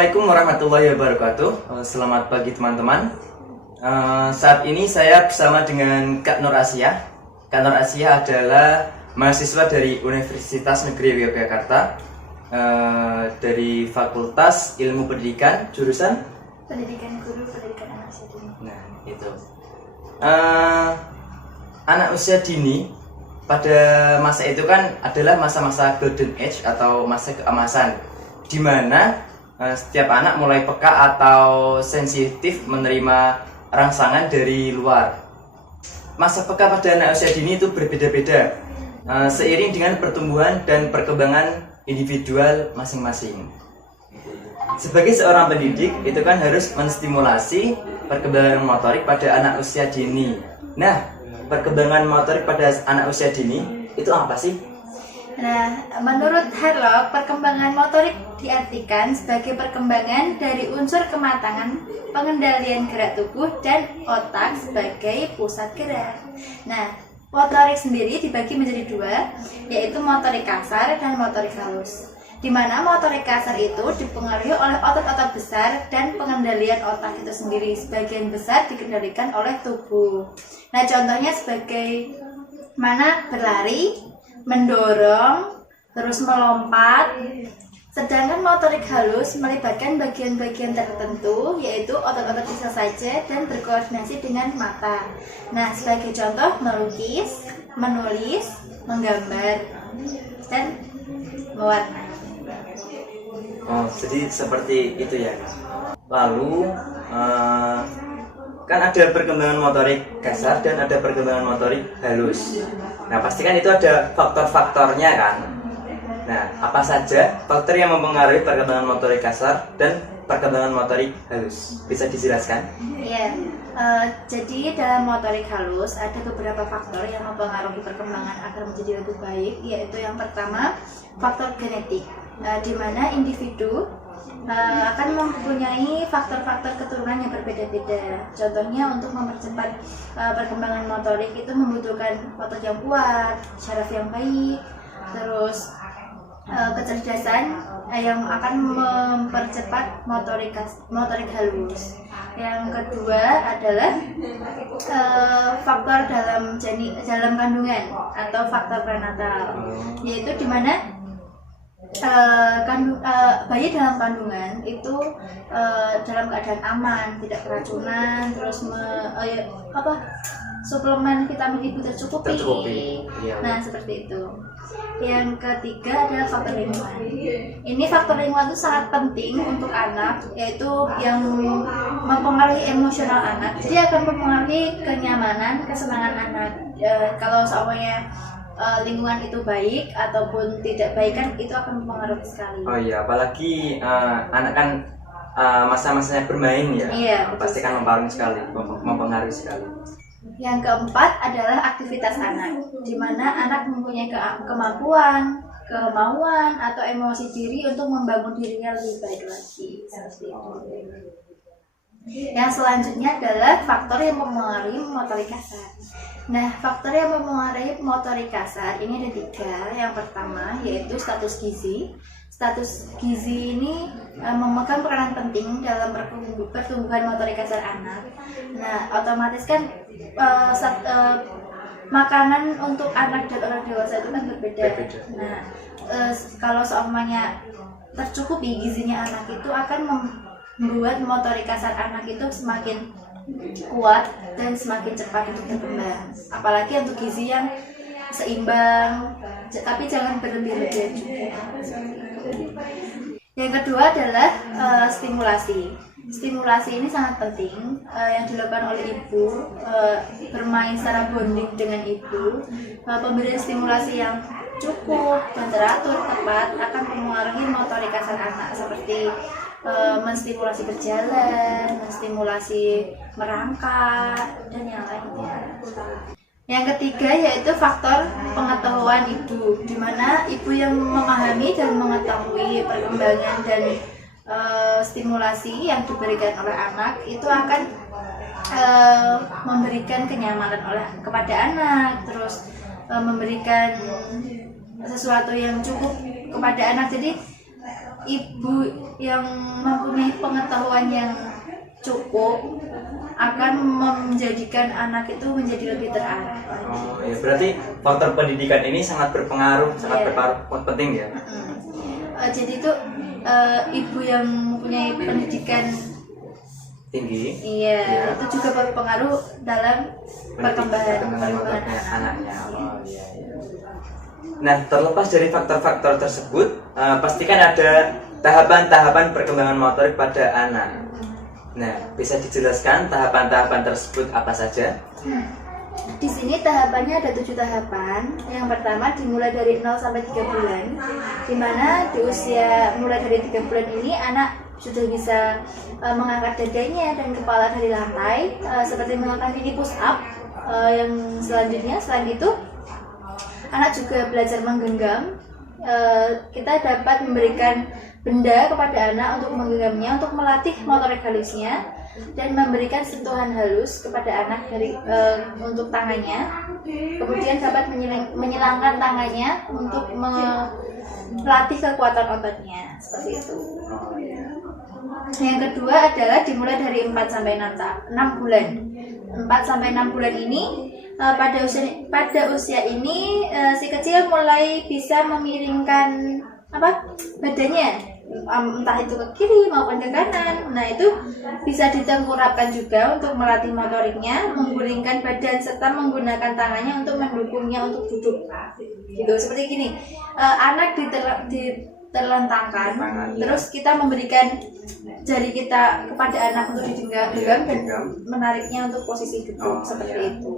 Assalamualaikum warahmatullahi wabarakatuh. Selamat pagi teman-teman. Saat ini saya bersama dengan Kak Nur Asia. Kak Nur Asia adalah mahasiswa dari Universitas Negeri Yogyakarta, dari Fakultas Ilmu Pendidikan, jurusan Pendidikan Guru, Pendidikan Anak Usia Dini. Nah, itu. Anak usia dini pada masa itu kan adalah masa-masa golden age atau masa keemasan, di mana setiap anak mulai peka atau sensitif menerima rangsangan dari luar. Masa peka pada anak usia dini itu berbeda-beda, seiring dengan pertumbuhan dan perkembangan individual masing-masing. Sebagai seorang pendidik, itu kan harus menstimulasi perkembangan motorik pada anak usia dini. Nah, perkembangan motorik pada anak usia dini itu apa sih? Nah, menurut Harlock, perkembangan motorik diartikan sebagai perkembangan dari unsur kematangan, pengendalian gerak tubuh, dan otak sebagai pusat gerak. Nah, motorik sendiri dibagi menjadi dua, yaitu motorik kasar dan motorik halus. Di mana motorik kasar itu dipengaruhi oleh otot-otot besar dan pengendalian otak itu sendiri. Sebagian besar dikendalikan oleh tubuh. Nah, contohnya sebagai mana berlari, mendorong, terus melompat. Sedangkan motorik halus melibatkan bagian-bagian tertentu, yaitu otot-otot bisa saja dan berkoordinasi dengan mata. Nah, sebagai contoh melukis, menulis, menggambar, dan mewarnai. Oh, jadi seperti itu ya. Lalu kan ada perkembangan motorik kasar dan ada perkembangan motorik halus. Nah, pastikan itu ada faktor-faktornya kan. Nah, apa saja faktor yang mempengaruhi perkembangan motorik kasar dan perkembangan motorik halus? Bisa dijelaskan? Iya, jadi dalam motorik halus ada beberapa faktor yang mempengaruhi perkembangan agar menjadi lebih baik, yaitu yang pertama faktor genetik, di mana individu akan mempunyai faktor-faktor keturunan yang berbeda-beda. Contohnya untuk mempercepat perkembangan motorik itu membutuhkan otot yang kuat, syaraf yang baik, terus kecerdasan yang akan mempercepat motorik halus. Yang kedua adalah faktor dalam kandungan atau faktor prenatal, yaitu di mana bayi dalam kandungan itu dalam keadaan aman, tidak keracunan, terus suplemen vitamin ibu tercukupi. Iya. Nah, seperti itu. Yang ketiga adalah faktor lingkungan. Ini faktor lingkungan itu sangat penting untuk anak, yaitu yang mempengaruhi emosional anak. Jadi akan mempengaruhi kenyamanan, kesenangan anak. Kalau semuanya lingkungan itu baik ataupun tidak baik kan itu akan mempengaruhi sekali. Oh iya, apalagi anak kan masa-masanya bermain ya. Iya, pasti kan mempengaruhi sekali. Yang keempat adalah aktivitas anak, di mana anak mempunyai kemampuan, kemauan atau emosi diri untuk membangun dirinya lebih baik lagi. Seperti itu. Yang selanjutnya adalah faktor yang mempengaruhi motorik kasar. Nah, faktor yang mempengaruhi motorik kasar ini ada tiga. Yang pertama yaitu status gizi. Status gizi ini memegang peranan penting dalam pertumbuhan motorik kasar anak. Nah, otomatis kan makanan untuk anak dan orang dewasa itu kan berbeda. Nah, kalau seumpamanya tercukupi gizinya anak itu akan membuat motorik kasar anak itu semakin kuat dan semakin cepat untuk berkembang. Apalagi untuk gizi yang seimbang, tapi jangan berlebih-lebihan juga. Yang kedua adalah stimulasi. Stimulasi ini sangat penting yang dilakukan oleh ibu, bermain secara bonding dengan ibu. Pemberian stimulasi yang cukup dan teratur tepat akan mempengaruhi motorik kasar anak, seperti menstimulasi berjalan, menstimulasi merangkak, dan yang lainnya. Yang ketiga yaitu faktor pengetahuan ibu, di mana ibu yang memahami dan mengetahui perkembangan dan stimulasi yang diberikan oleh anak itu akan memberikan kenyamanan kepada anak, terus memberikan sesuatu yang cukup kepada anak. Jadi ibu yang mempunyai pengetahuan yang cukup akan menjadikan anak itu menjadi lebih terarah. Oh ya, berarti faktor pendidikan ini sangat berpengaruh, sangat berpengaruh penting ya. Jadi itu ibu yang mempunyai pendidikan Tinggi. iya, itu juga berpengaruh dalam perkembangan anaknya. Oh iya, iya. Nah, terlepas dari faktor-faktor tersebut, pastikan ada tahapan-tahapan perkembangan motorik pada anak. Nah, bisa dijelaskan tahapan-tahapan tersebut apa saja? Di sini tahapannya ada 7 tahapan. Yang pertama dimulai dari 0 sampai 3 bulan, di mana di usia mulai dari 3 bulan ini anak sudah bisa mengangkat dadanya dan kepala dari lantai, seperti melakukan mini push up. Yang selanjutnya, selain itu anak juga belajar menggenggam. Kita dapat memberikan benda kepada anak untuk menggenggamnya, untuk melatih motorik halusnya dan memberikan sentuhan halus kepada anak dari untuk tangannya. Kemudian dapat menyilangkan tangannya untuk melatih kekuatan ototnya, seperti itu. Yang kedua adalah dimulai dari 4 sampai 6 bulan. 4 sampai 6 bulan ini pada usia ini si kecil mulai bisa memiringkan badannya, entah itu ke kiri maupun ke kanan. Nah, itu bisa ditengkurapkan juga untuk melatih motoriknya, menggulingkan badan serta menggunakan tangannya untuk mendukungnya untuk duduk. Gitu, seperti gini. Anak diterlentangkan, terus kita memberikan jari kita kepada anak untuk digenggam dan menariknya untuk posisi duduk, seperti itu.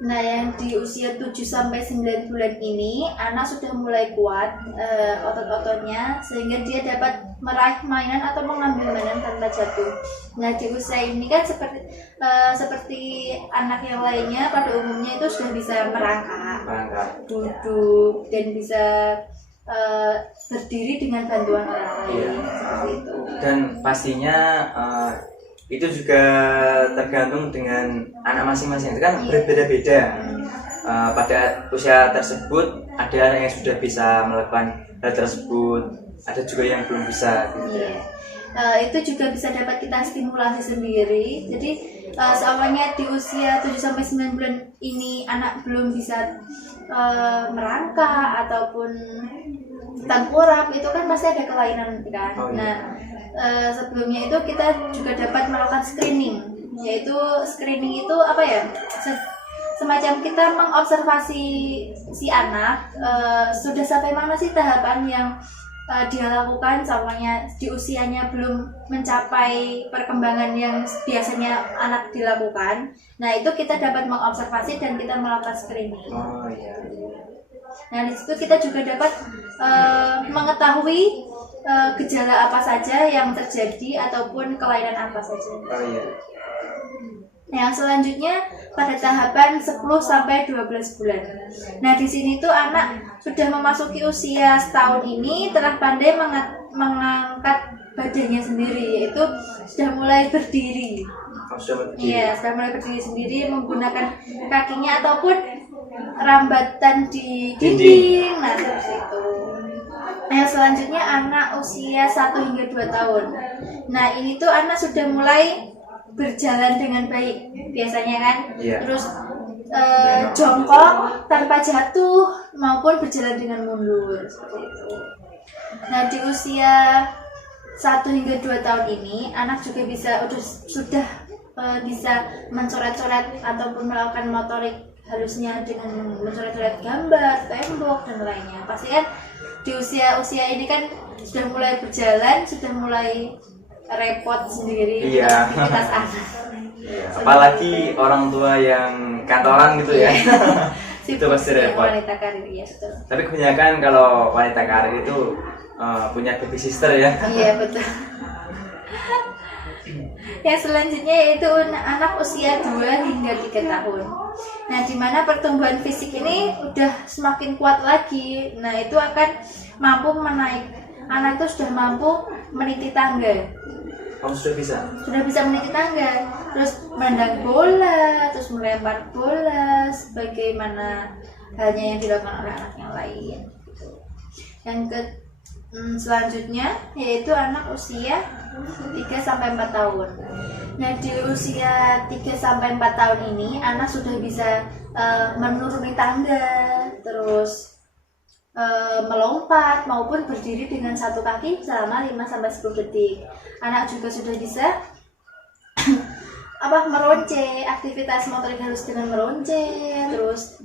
Nah, yang di usia 7 sampai 9 bulan ini anak sudah mulai kuat otot-ototnya sehingga dia dapat meraih mainan atau mengambil mainan tanpa jatuh. Nah, di usia ini kan seperti anak yang lainnya pada umumnya itu sudah bisa merangkak, duduk, dan bisa berdiri dengan bantuan orang lain, seperti itu. Dan pastinya itu juga tergantung dengan anak masing-masing, itu kan berbeda-beda. Pada usia tersebut ada anak yang sudah bisa melakukan hal tersebut, ada juga yang belum bisa gitu. Itu juga bisa dapat kita stimulasi sendiri. Jadi seawalnya di usia 7 sampai 9 bulan ini anak belum bisa merangkak ataupun tengkurap, itu kan pasti ada kelainan kan. Nah, sebelumnya itu kita juga dapat melakukan screening, yaitu screening itu apa ya, semacam kita mengobservasi si anak sudah sampai mana sih tahapan yang dia lakukan, samanya di usianya belum mencapai perkembangan yang biasanya anak dilakukan. Nah, itu kita dapat mengobservasi dan kita melakukan screening. Nah, di situ kita juga dapat mengetahui gejala apa saja yang terjadi ataupun kelainan apa saja. Yang selanjutnya pada tahapan 10 sampai 12 bulan. Nah, di sini tuh anak sudah memasuki usia setahun ini telah pandai mengangkat badannya sendiri, yaitu sudah mulai berdiri. Iya, sudah mulai berdiri sendiri menggunakan kakinya ataupun rambatan di dinding. Nah, seperti itu. Yang selanjutnya anak usia 1 hingga 2 tahun. Nah, ini tuh anak sudah mulai berjalan dengan baik biasanya kan, terus jongkok tanpa jatuh maupun berjalan dengan mundur, seperti itu. Nah, di usia 1 hingga 2 tahun ini anak juga sudah bisa mencoret-coret ataupun melakukan motorik halusnya dengan mencoret-coret gambar, tembok, dan lainnya. Pasti kan di usia ini kan sudah mulai berjalan, sudah mulai repot sendiri aktivitas anak. Apalagi orang tua yang kantoran gitu ya. Itu pasti repot. Wanita karir, ya betul. Tapi kebanyakan kalau wanita karir itu punya baby sister ya. Iya, betul. Yang selanjutnya yaitu anak usia 2 hingga 3 tahun. Nah, di mana pertumbuhan fisik ini udah semakin kuat lagi. Nah, itu akan mampu anak itu sudah mampu meniti tangga. Sudah bisa? Sudah bisa meniti tangga, terus menendang bola, terus melempar bola, sebagaimana halnya yang dilakukan oleh anak yang lain. Yang Selanjutnya yaitu anak usia 3-4 tahun. Nah, di usia 3-4 tahun ini anak sudah bisa menuruni tangga, terus melompat maupun berdiri dengan satu kaki selama 5-10 detik. Anak juga sudah bisa meronce, aktivitas motorik halus dengan meronce, terus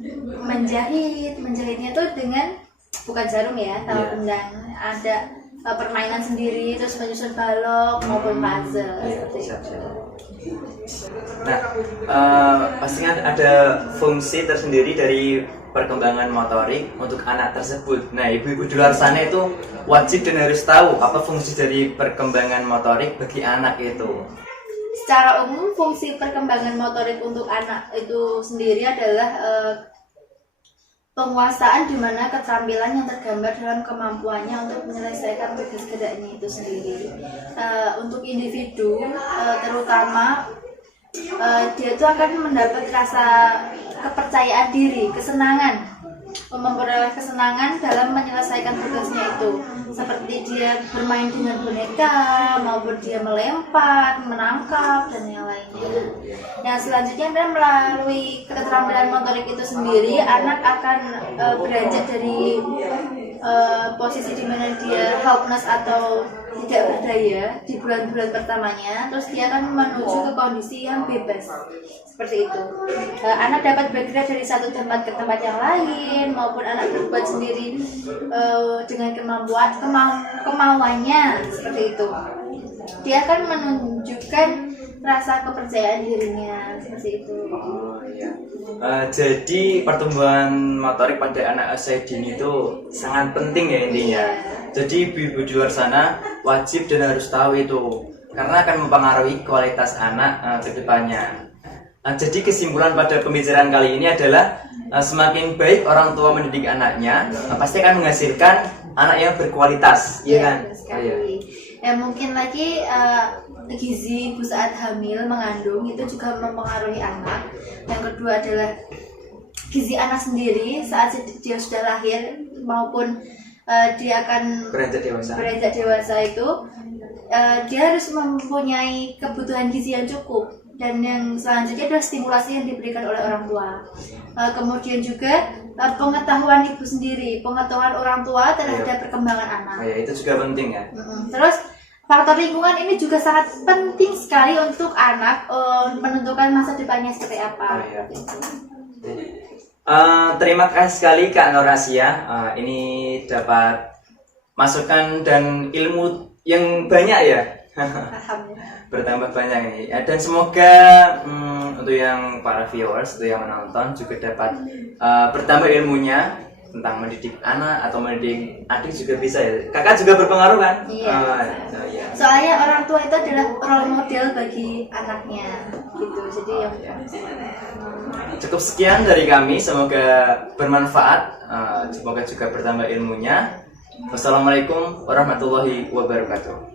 menjahitnya tuh dengan bukan jarum ya, tahu benang, ada permainan sendiri, terus menyusun balok maupun puzzle seperti itu. Nah, pastinya ada fungsi tersendiri dari perkembangan motorik untuk anak tersebut. Nah, ibu-ibu di luar sana itu wajib dan harus tahu apa fungsi dari perkembangan motorik bagi anak itu. Secara umum, fungsi perkembangan motorik untuk anak itu sendiri adalah penguasaan di mana keterampilan yang tergambar dalam kemampuannya untuk menyelesaikan tugas geraknya itu sendiri. Untuk individu, terutama dia itu akan mendapat rasa kepercayaan diri, kesenangan, memperoleh kesenangan dalam menyelesaikan tugasnya itu, seperti dia bermain dengan boneka maupun dia melempar, menangkap dan yang lainnya. Nah, selanjutnya adalah melalui keterampilan motorik itu sendiri, anak akan beranjak dari posisi di mana dia helpless atau tidak berdaya di bulan-bulan pertamanya, terus dia akan menuju ke kondisi yang bebas seperti itu. Anak dapat bergerak dari satu tempat ke tempat yang lain, maupun anak berbuat sendiri dengan kemauannya seperti itu. Dia akan menunjukkan rasa kepercayaan dirinya seperti itu. Jadi pertumbuhan motorik pada anak usia dini itu sangat penting ya intinya. Jadi ibu-ibu di luar sana wajib dan harus tahu itu, karena akan mempengaruhi kualitas anak ke depannya. Jadi kesimpulan pada pembicaraan kali ini adalah semakin baik orang tua mendidik anaknya, pasti akan menghasilkan anak yang berkualitas, ya kan? Mungkin lagi gizi ibu saat hamil mengandung itu juga mempengaruhi anak. Yang kedua adalah gizi anak sendiri saat dia sudah lahir maupun dia akan beranjak dewasa itu, dia harus mempunyai kebutuhan gizi yang cukup. Dan yang selanjutnya adalah stimulasi yang diberikan oleh orang tua. Kemudian juga pengetahuan ibu sendiri, pengetahuan orang tua terhadap perkembangan anak. Itu juga penting ya. Terus faktor lingkungan ini juga sangat penting sekali untuk anak menentukan masa depannya seperti apa. Terima kasih sekali Kak Norasia. Ini dapat masukan dan ilmu yang banyak ya. Bertambah banyak ini ya, dan semoga untuk yang para viewers, untuk yang menonton juga dapat bertambah ilmunya tentang mendidik anak atau mendidik adik juga bisa ya. Kakak juga berpengaruh kan? Iya. Soalnya orang tua itu adalah role model bagi anaknya gitu. Jadi cukup sekian dari kami, semoga bermanfaat, semoga juga bertambah ilmunya. Wassalamualaikum warahmatullahi wabarakatuh.